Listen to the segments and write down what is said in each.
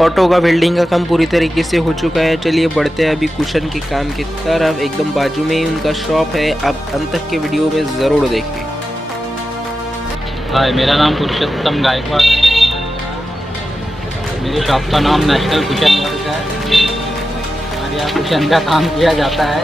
ऑटो का वेल्डिंग का काम पूरी तरीके से हो चुका है। चलिए बढ़ते हैं अभी कुशन के काम की तरफ। एकदम बाजू में ही उनका शॉप है, आप अंत तक के वीडियो में ज़रूर देखिए। हाय, मेरा नाम पुरुषोत्तम गायकवाड़ है। मेरी शॉप का नाम नेशनल कुशन वर्क है। हमारे यहाँ कुशन का काम किया जाता है।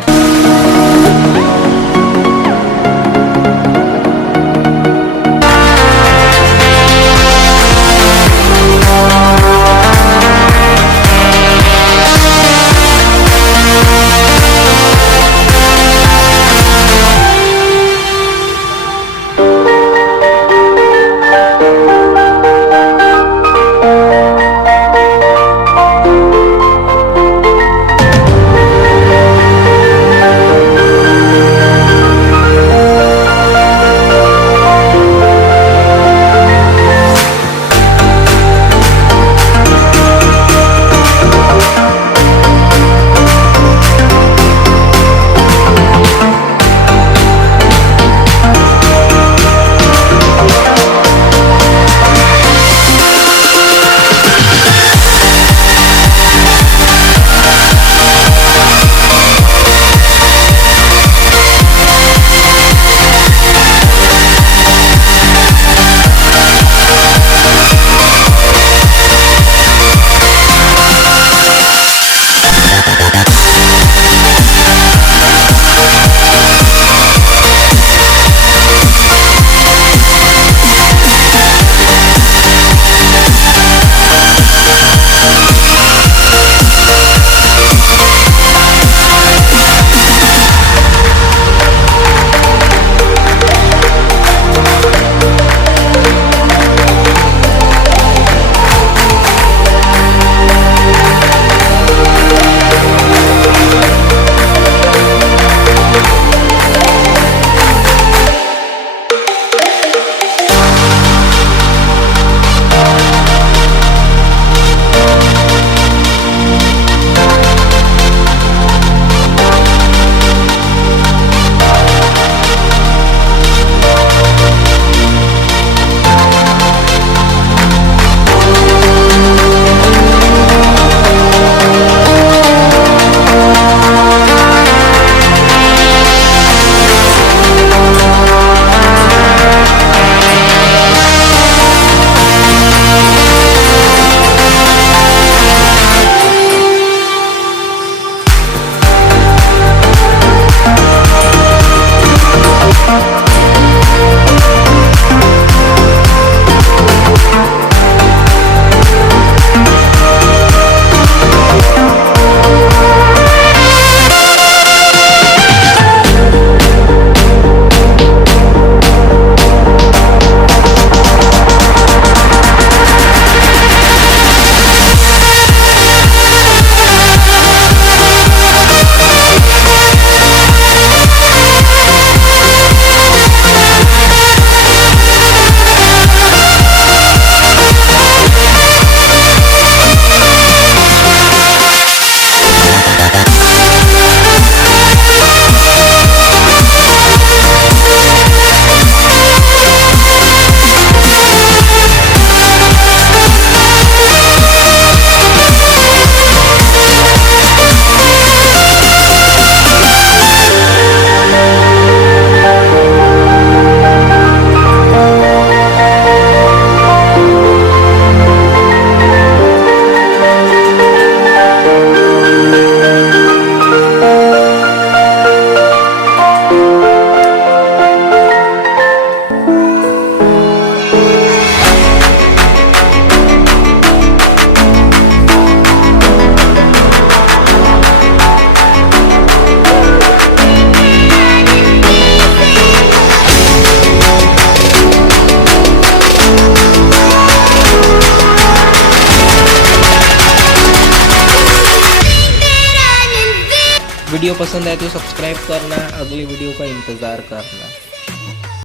वीडियो पसंद आए तो सब्सक्राइब करना, अगले वीडियो का इंतज़ार करना।